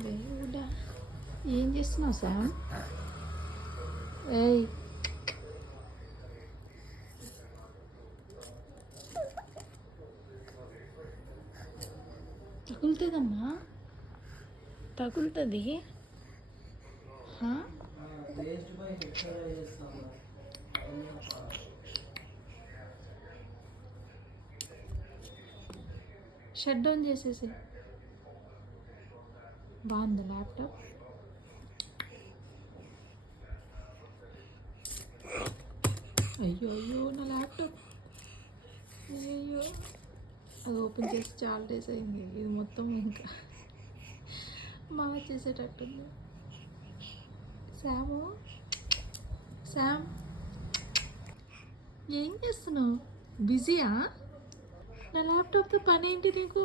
దేవుడా, ఏం చేస్తున్నావు సామ్? ఏయ్, తగులుతుందమ్మా, తగులుతుంది. షట్ డౌన్ చేసేసి. బాగుంది ల్యాప్టాప్. అయ్యో అయ్యో, నా ల్యాప్టాప్. అయ్యో, అది ఓపెన్ చేసి చాలా డేస్ అయింది. ఇది మొత్తం ఇంకా బాగా చేసేటట్టుంది. శాము, శామ్, ఏం చేస్తున్నావు? బిజీయా? నా ల్యాప్టాప్తో పని ఏంటి నీకు?